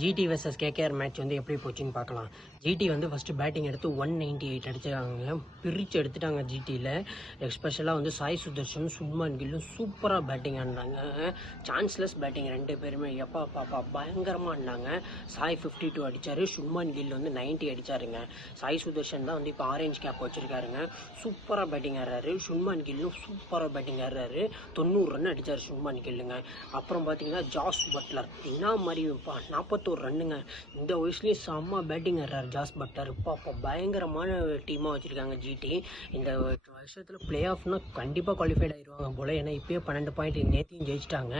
GT vs KKR match வந்து எப்படி போச்சுன்னு பார்க்கலாம். ஜிடி வந்து ஃபஸ்ட்டு பேட்டிங் எடுத்து 198 அடிச்சிருக்காங்க, பிரித்து எடுத்துட்டாங்க. ஜிடியில் எஸ்பெஷலாக வந்து சாய் சுதர்ஷன் சுப்மான் கில்லும் சூப்பராக பேட்டிங் ஆடினாங்க. சான்ஸ்லெஸ் பேட்டிங் ரெண்டு பேருமே எப்பா பாப்பா பயங்கரமாக ஆடினாங்க. சாய் 52 அடித்தார், சுப்மான் கில் வந்து 90 அடித்தாருங்க. சாய் சுதர்ஷன் தான் வந்து இப்போ ஆரஞ்சு கேப் வச்சுருக்காருங்க, சூப்பராக பேட்டிங் ஆடுறாரு. சுப்மான் கில்லும் சூப்பராக பேட்டிங் ஆடுறாரு, 90 ரன் அடித்தார் சுப்மான் கில்லுங்க. அப்புறம் பார்த்தீங்கன்னா ஜாஸ் பட்லர் என்ன மாதிரி 41 ரன்னுங்க. இந்த வயசுலேயும் செம்ம பேட்டிங் ஆடுறாரு ஜாஸ் பட்லர். இப்போ பயங்கரமான டீமாக வச்சுருக்காங்க ஜிடி. இந்த வருஷத்தில் பிளே ஆஃப்னா கண்டிப்பாக குவாலிஃபைட் ஆகிடுவாங்க போல், ஏன்னா இப்போயே 12 பாயிண்ட் நேற்றையும் ஜெயிச்சிட்டாங்க.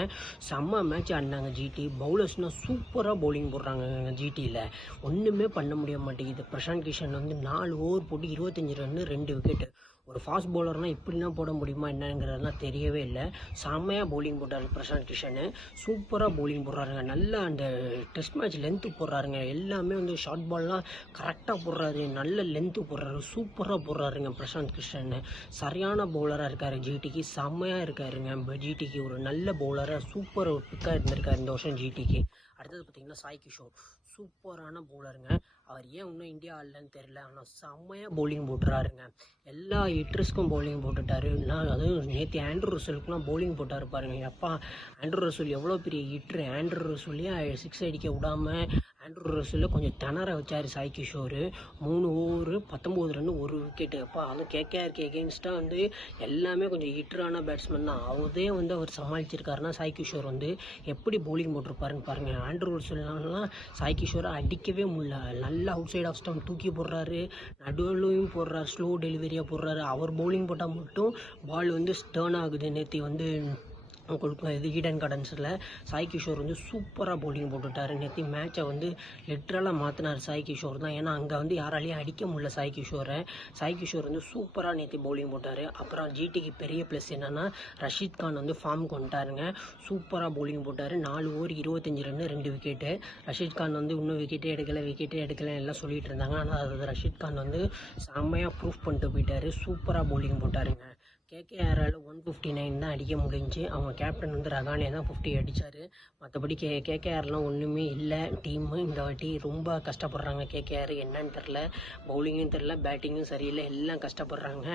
செம்ம மேட்ச் ஆடினாங்க ஜிடி. பவுலர்ஸ்னால் சூப்பராக பவுலிங் போடுறாங்க ஜிடியில், ஒன்றுமே பண்ண முடிய மாட்டேங்குது. பிரசாந்த் கிஷன் வந்து 4 ஓவர் போட்டு 25 ரன்னு 2 விக்கெட்டு. ஒரு ஃபாஸ்ட் பவுலர்னால் இப்படிலாம் போட முடியுமா என்னங்கிறதுலாம் தெரியவே இல்லை. செம்மையாக பவுலிங் போட்டார் பிரசாந்த் கிஷனு, சூப்பராக பவுலிங் போடுறாருங்க. நல்லா அந்த டெஸ்ட் மேட்ச் லென்த்து போடுறாருங்க, எல்லாமே வந்து ஷார்ட் பால்லாம் கரெக்டாக போடுறாரு, நல்ல லென்த்து போடுறாரு, சூப்பராக போடுறாருங்க பிரசாந்த் கிஷன். சரியான பவுலராக இருக்கார் ஜிடிக்கு, செம்மையாக இருக்காருங்க. ஜிடிக்கு ஒரு நல்ல பவுலராக சூப்பர் பிக்காக இருந்திருக்காரு இந்த வருஷம் ஜிடிக்கு. அடுத்தது பார்த்திங்கன்னா சாய் கிஷோர், சூப்பரான பவுலருங்க. அவர் ஏன் இன்னும் இந்தியா ஆடலன்னு தெரில, ஆனால் செம்மையாக பவுலிங் போட்டுறாருங்க. எல்லா ஹிட்டர்ஸ்க்கும் பவுலிங் போட்டுட்டாரு. அதுவும் நேற்று ஆண்ட்ரூ ரசலுக்குலாம் பவுலிங் போட்டார் பாருங்க. அப்பா, ஆண்ட்ரூ ரசல் எவ்வளோ பெரிய ஹிட்ரு. ஆண்ட்ரூ ரசல்லையே 6 அடிக்க விடாமல் ஆண்ட்ரூ ரசலில் கொஞ்சம் திணற வச்சார் Sai Kishore. 3 over 19 run 1 wicket. அப்பா, அதுவும் கேகேஆருக்கு எகெயின்ஸ்டாக வந்து எல்லாமே கொஞ்சம் ஹிட்டரான பேட்ஸ்மேன் தான். அவரே வந்து அவர் சமாளிச்சிருக்காருன்னா சாய் கிஷோர் வந்து எப்படி பவுலிங் போட்டிருப்பாருன்னு பாருங்கள். ஆண்ட்ரூ ரசல்லாம் சாய் கிஷோரை அடிக்கவே முடியல. நல்லா அவுட் சைட் ஆஃப் ஸ்டம்ப் தூக்கி போடுறாரு, நடுவுலையும் போடுறாரு, ஸ்லோ டெலிவரியாக போடுறாரு. அவர் பவுலிங் போட்டால் மட்டும் பால் வந்து ஸ்டர்ன் ஆகுது. நேற்று வந்து இது ஈடன் கார்டன்ஸில் சாய் கிஷோர் வந்து சூப்பராக பவுலிங் போட்டுட்டார். நேற்று மேட்சை வந்து லிட்ரலாக மாற்றினார் சாய் கிஷோர் தான். ஏன்னா அங்கே வந்து யாராலையும் அடிக்க முடியல சாய் கிஷோரை. சாய் கிஷோர் வந்து சூப்பராக நேற்று பவுலிங் போட்டார். அப்புறம் ஜிடிக்கு பெரிய ப்ளஸ் என்னென்னா ரஷீத் கான் வந்து ஃபார்முக்கு வந்துட்டாருங்க, சூப்பராக பவுலிங் போட்டார். 4 over 25 run 2 wicket. Rashid Khan வந்து இன்னும் விக்கெட்டே எடுக்கலை எல்லாம் சொல்லிட்டு இருந்தாங்க. ஆனால் அது ரஷீத் கான் வந்து செம்மையாக ப்ரூஃப் பண்ணிட்டு போயிட்டார், சூப்பராக பவுலிங் போட்டாருங்க. கேகேஆரால் 159 தான் அடிக்க முடிஞ்சு. அவங்க கேப்டன் வந்து ரகானே தான் 50 அடித்தார். மற்றபடி கேகேஆர்லாம் ஒன்றுமே இல்லை. டீமு இந்த வாட்டி ரொம்ப கஷ்டப்படுறாங்க. கேகேஆர் என்னன்னு தெரில, பவுலிங்கும் தெரில, பேட்டிங்கும் சரியில்லை, எல்லாம் கஷ்டப்படுறாங்க.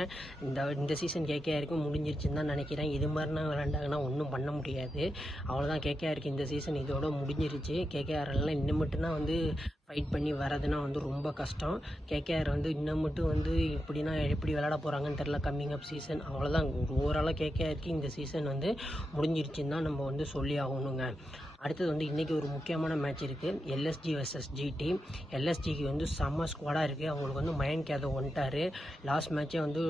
இந்த சீசன் கேகேஆருக்கு முடிஞ்சிருச்சுன்னு தான் நினைக்கிறேன். இது மாதிரினா விளாண்டாங்கன்னா ஒன்றும் பண்ண முடியாது. அவ்வளோதான், கேகேஆருக்கு இந்த சீசன் இதோட முடிஞ்சிருச்சு. கேகேஆர்லாம் இன்னும் மட்டும்தான் வந்து ஃபைட் பண்ணி வரதுன்னா வந்து ரொம்ப கஷ்டம். கேகேஆர் வந்து இன்னும் மட்டும் வந்து இப்படின்னா எப்படி விளையாட போகிறாங்கன்னு தெரில கம்மிங் அப் சீசன். அவ்வளோதான், ஓவராலாக கேகேஆருக்கு இந்த சீசன் வந்து முடிஞ்சிருச்சுன்னு தான் நம்ம வந்து சொல்லி ஆகணுங்க. அடுத்தது வந்து இன்றைக்கி ஒரு முக்கியமான மேட்ச் இருக்குது, எல்எஸ்ஜி vs ஜிடி. எல்எஸ்ஜிக்கு வந்து செம்ம ஸ்குவாடாக இருக்குது. அவங்களுக்கு வந்து மயன்க் யாதவ் வந்துட்டார். லாஸ்ட் மேட்ச்சே வந்து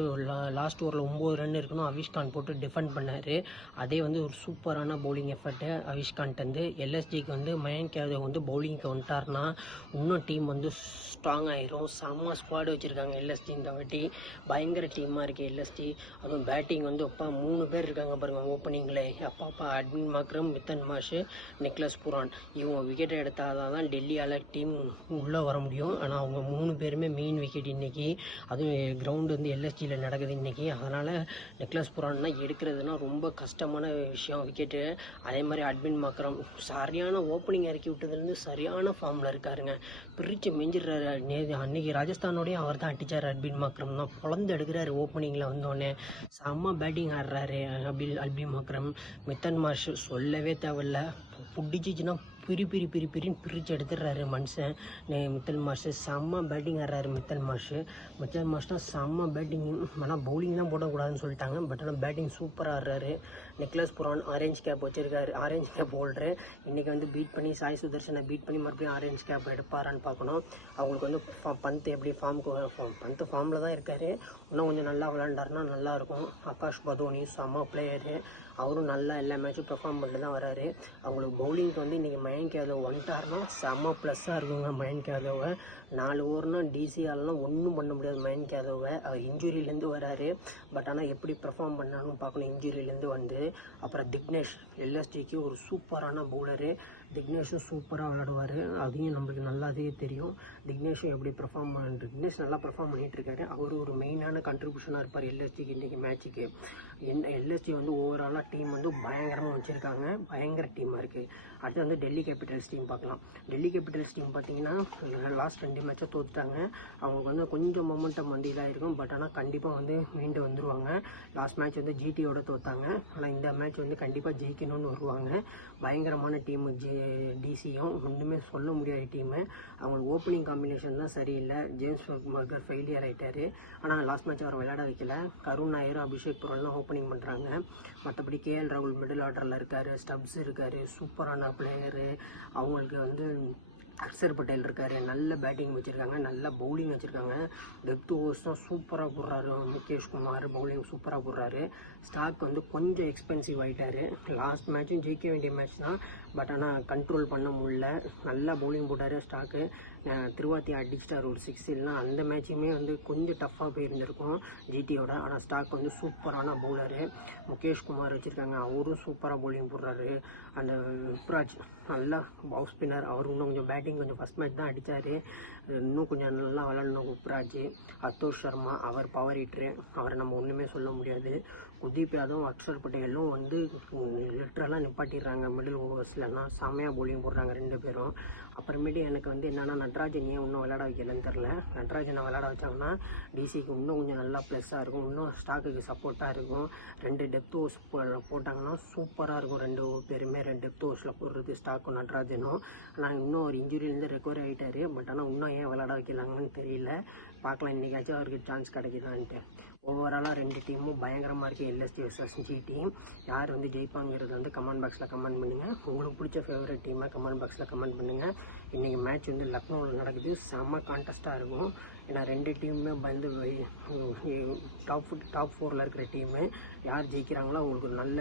லாஸ்ட் ஓவரில் 9 ரன் இருக்கணும், அவிஷ் கான் போட்டு டிஃபெண்ட் பண்ணார். அதே வந்து ஒரு சூப்பரான பவுலிங் எஃபர்ட்டு அவிஷ் கான்ட்டு வந்து. எல்எஸ்ஜிக்கு வந்து மயன்க் யாதவ் வந்து பவுலிங்க்கு வந்துட்டார்னா இன்னும் டீம் வந்து ஸ்ட்ராங் ஆயிரும். செம்ம ஸ்குவாடு வச்சுருக்காங்க எல்எஸ்ஜி இந்த வாட்டி, பயங்கர டீமாக இருக்குது எல்எஸ்ஜி. அதுவும் பேட்டிங் வந்து அப்பா 3 பேர் இருக்காங்க பாருங்கள் ஓப்பனிங்கில். அப்பாப்பா, அட்வின் மாக்ரம், மித்தன் மாஷ், நிக்லஸ் புரான். இவங்க விக்கெட்டை எடுத்தால் தான் டெல்லியால் டீம் உள்ளே வர முடியும். ஆனால் அவங்க 3 பேருமே மெயின் விக்கெட் இன்றைக்கி. அதுவும் கிரவுண்டு வந்து எல்எஸ்ஜியில் நடக்குது இன்றைக்கி. அதனால் நிக்லஸ் புரான்னா எடுக்கிறதுனா ரொம்ப கஷ்டமான விஷயம் விக்கெட்டு. அதே மாதிரி அட்வின் மாக்ரம் சரியான ஓப்பனிங் இறக்கி விட்டதுலேருந்து சரியான ஃபார்மில் இருக்காருங்க, பிரித்து மெஞ்சிடுறாரு. அன்றைக்கி ராஜஸ்தானோடையும் அவர் தான் அடித்தார். அட்வின் மாக்ரம் தான் பொழந்து எடுக்கிறாரு ஓப்பனிங்கில் வந்தோடனே, செம்ம பேட்டிங் ஆடுறாரு அட்வின் மாக்ரம். மித்தன் மார்ஷ் சொல்லவே தேவையில்லை, பிடிச்சிச்சின்னா பிரின்னு பிரித்து எடுத்துடுறாரு மனுஷன். மித்தல் மாஷு செம்ம பேட்டிங் ஆடுறாரு. மித்தல் மாஷ்னால் செம்ம பேட்டிங். ஆனால் பவுலிங் தான் போடக்கூடாதுன்னு சொல்லிட்டாங்க, பட் ஆனால் பேட்டிங் சூப்பராக ஆடுறாரு. நிக்லஸ் புரான் ஆரஞ்ச் கேப் வச்சுருக்காரு, ஆரஞ்ச் கேப் ஹோல்டரு. இன்றைக்கி வந்து பீட் பண்ணி சாய் சுதர்ஷனை பீட் பண்ணி மறுபடியும் ஆரஞ்ச் கேப் எடுப்பாரான்னு பார்க்கணும். அவங்களுக்கு வந்து பந்த் எப்படி பந்த் ஃபார்மில் தான் இருக்கார். இன்னும் கொஞ்சம் நல்லா விளாண்டாருன்னா நல்லாயிருக்கும். ஆகாஷ் பதோனி செம்ம பிளேயரு, அவரும் நல்லா எல்லா மேட்சும் பெர்ஃபார்ம் பண்ணிட்டு தான் வராரு. அவங்களுக்கு பவுலிங்க்கு வந்து இன்றைக்கி மயன்க் யாதவ் வந்துட்டார்னா செம்ம ப்ளஸ்ஸாக இருக்குங்க. மயன்க் யாதவை 4 ஓவர்னால் டிசிஆர்லாம் ஒன்றும் பண்ண முடியாது மயன்க் யாதவை. அவர் இன்ஜுரியிலேருந்து வராரு, பட் ஆனால் எப்படி பெர்ஃபார்ம் பண்ணாலும் பார்க்கணும் இன்ஜுரியிலேருந்து வந்து. அப்புறம் திக்னேஷ் எல்எஸ்டிக்கு ஒரு சூப்பரான பவுலரு, திக்னேஷும் சூப்பராக விளையாடுவார், அதையும் நம்மளுக்கு நல்லாவே தெரியும். திக்னேஷும் எப்படி பெர்ஃபார்ம் திக்னேஷ் நல்லா பெர்ஃபார்ம் பண்ணிகிட்ருக்காரு. அவர் ஒரு மெயினான கண்ட்ரிபியூஷனாக இருப்பார் எல்எஸ்டிக்கு இன்றைக்கி மேட்ச்சுக்கு. எல்எஸ்டி வந்து ஓவராலாக டீம் வந்து பயங்கரமாக வச்சுருக்காங்க, பயங்கர டீமாக இருக்குது. அடுத்து வந்து டெல்லி கேபிட்டல்ஸ் டீம் பார்க்கலாம். டெல்லி கேபிட்டல்ஸ் டீம் பார்த்தீங்கன்னா லாஸ்ட் 2 மேட்சை தோத்துட்டாங்க. அவங்களுக்கு வந்து கொஞ்சம் மொமெண்டம் வந்து இதாக இருக்கும், பட் ஆனால் கண்டிப்பாக வந்து மீண்டு வந்துடுவாங்க. லாஸ்ட் மேட்ச் வந்து ஜிடியோட தோத்தாங்க, ஆனால் இந்த மேட்ச் வந்து கண்டிப்பாக ஜெயிக்கணும்னு வருவாங்க. பயங்கரமான டீமு டிசியும் ஒன்றுமே சொல்ல முடியாத டீமு. அவங்களுக்கு ஓப்பனிங் காம்பினேஷன் தான் சரியில்லை. ஜேம்ஸ் மர்கர் ஃபெயிலியர் ஆகிட்டார், ஆனால் லாஸ்ட் மேட்ச் அவர் விளையாட வைக்கல. கருண் நாயரும் அபிஷேக் புரல்லாம் ஓப்பனிங் பண்ணுறாங்க. மற்றபடி கேஎல் ராகுல் மிடில் ஆர்டரில் இருக்கார், ஸ்டப்ஸ் இருக்கார், சூப்பரான பிளேயரு. அவங்களுக்கு வந்து அக்ஷர் பட்டேல் இருக்கார், நல்ல பேட்டிங் வச்சுருக்காங்க, நல்ல பவுலிங் வச்சுருக்காங்க. டெப்த் ஓவர்ஸ் தான் சூப்பராக போடுறாரு முகேஷ் குமார், பவுலிங் சூப்பராக போடுறாரு. ஸ்டாக் வந்து கொஞ்சம் எக்ஸ்பென்சிவ் ஆகிட்டார். லாஸ்ட் மேட்சும் ஜெயிக்க வேண்டிய மேட்ச் தான், பட் ஆனால் கண்ட்ரோல் பண்ண முடியல. நல்லா பவுலிங் போட்டார் ஸ்டாக்கு. திருவாத்தி அடிச்சிட்டார் ஒரு 6 இல்லைனா அந்த மேட்சுமே வந்து கொஞ்சம் டஃப்பாக போயிருந்திருக்கும் ஜிடியோட. ஆனால் ஸ்டாக் வந்து சூப்பரான பவுலரு. முகேஷ் குமார் வச்சுருக்காங்க, அவரும் சூப்பராக பவுலிங் போடுறாரு. அந்த யுப்ராஜ் நல்லா பவுஸ் ஸ்பின்னர், அவர் இன்னும் கொஞ்சம் பேட்டிங் கொஞ்சம் ஃபஸ்ட் மேட்ச் தான் அடித்தார், இன்னும் கொஞ்சம் நல்லா விளாடணும் யுப்ராஜ். அத்தோஷ் சர்மா அவர் பவர் ஹிட்ரு, அவரை நம்ம ஒன்றுமே சொல்ல முடியாது. குல்தீப் யாதவும் அக்ஷர் பட்டேலும் வந்து லிட்ரலாக நிப்பாட்டிடுறாங்க மிடில் ஓவர்ஸ்லாம், செம்மையாக பவுலிங் போடுறாங்க 2 பேரும். அப்புறமேட்டு எனக்கு வந்து என்னென்னா நட்ராஜன் ஏன் இன்னும் விளையாட வைக்கலன்னு தெரில. நட்ராஜனை விளையாட வச்சாங்கன்னா டிசிக்கு இன்னும் கொஞ்சம் நல்லா ப்ளஸ்ஸாக இருக்கும், இன்னும் ஸ்டாக்குக்கு சப்போர்ட்டாக இருக்கும். 2 டெப்த் ஓவர்ஸ் போட்டாங்கன்னா சூப்பராக இருக்கும். 2 பேருமே 2 டெப்த் ஓவர்ஸில் போடுறது ஸ்டாக்கும் நட்ராஜனும். ஆனால் இன்னும் ஒரு இன்ஜுரியிலேருந்து ரெக்கவரி ஆகிட்டார், பட் ஆனால் இன்னும் ஏன் விளையாட வைக்கலாங்கன்னு தெரியல. பார்க்கலாம் இன்றைக்காச்சும் அவருக்கு சான்ஸ் கிடைக்குதான்ட்டு. ஓவராலாக 2 டீமும் பயங்கரமாக இருக்குது, எல்எஸ்டி vs ஜிடி. யார் வந்து ஜெயிப்பாங்கிறது வந்து கமெண்ட் பாக்ஸில் கமெண்ட் பண்ணுங்கள். உங்களுக்கு பிடிச்ச ஃபேவரட் டீமை கமெண்ட் பாக்ஸில் கமெண்ட் பண்ணுங்கள். இன்றைக்கி மேட்ச் வந்து லக்னோவில் நடக்குது, செம்ம கான்டெஸ்ட்டாக இருக்கும். ஏன்னா 2 டீமுமே வந்து டாப் 4ல் இருக்கிற டீமு. யார் ஜெயிக்கிறாங்களோ அவங்களுக்கு ஒரு நல்ல